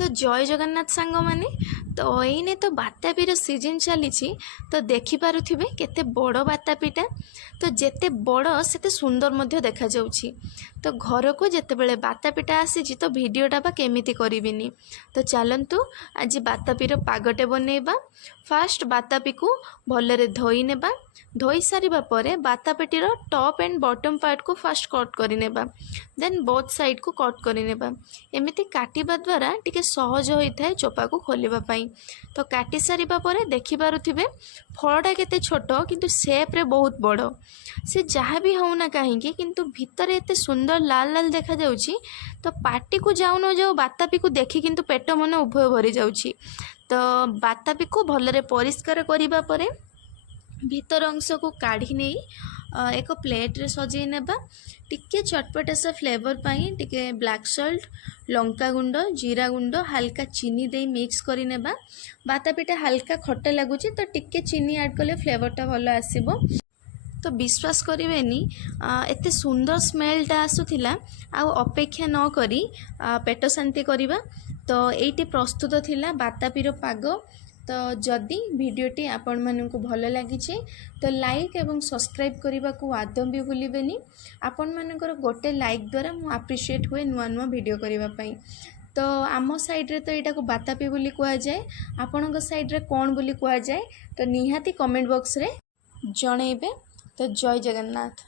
तो जय जगन्नाथ सांग माने तो एने तो बातापीर सीजन चली तो देखिपे केते बड़ बातापीटा तो जेते बड़ सेते सुंदर मध्य देखा जाउछि। तो घर को जेतेबेले बातापीटा आसी तो भिडटा बा केमिति करिविनी। तो चलतु आज बातापीर पागटे बनैबा। फास्ट बातापी को भलरे धोई नेबा। धोई सारिबा परे बातापीटीर टॉप एंड बॉटम पार्ट को फास्ट कट करिनेबा। देन बोथ साइड को कट करिनेबा। एमिति काटिबा द्वारा टिके सहज होता है चोपा को खोलिबा पाई। तो काटी सारिबा परे देखि पारुथिबे फलटा केते छोट किंतु शेप रे बहुत बड़। से जहाँ भी होना कहीं किंतु भितर एते सुंदर लाल लाल देखा जाउछि। तो पार्टी को जाऊ न जाऊ बातापी को देखि किंतु पेट मन उभय भरी जाउछि। तो बातापी को भलरे परिष्कार करिबा परे भीतर अंश को काढ़ी नहीं एक प्लेट रे सजै नेबा। टिके चटपटा सा फ्लेवर पाई टिके ब्लैक सॉल्ट, लंका गुंड, जीरा गुंड, हल्का चीनी दे मिक्स करि नेबा। बातापीटा हल्का खट्टा लगुची तो टिके चीनी ऐड कले फ्लेवरटा भलो आसीबो। तो विश्वास करेनि एते सुंदर स्मेलटा आसुथिला। आ अपेक्षा न करी पेट शांति करिबा। तो एटी प्रस्तुत थिला बातापीर पाग। तो जदि वीडियोटी आपण मानकु भल लगी तो लाइक एवं सब्सक्राइब करने को आदम भी भूलिबेनी। आपण मानकर गोटे लाइक द्वारा मु अप्रिशिएट हुए नुआ नुआ वीडियो करने पाई। तो आम साइड रे तो यहाँ को बातापी बोली कह जाए। आपण साइड रे कौन बोली कह जाए तो निहाती कमेंट बॉक्स रे जणेबे। तो जय जगन्नाथ।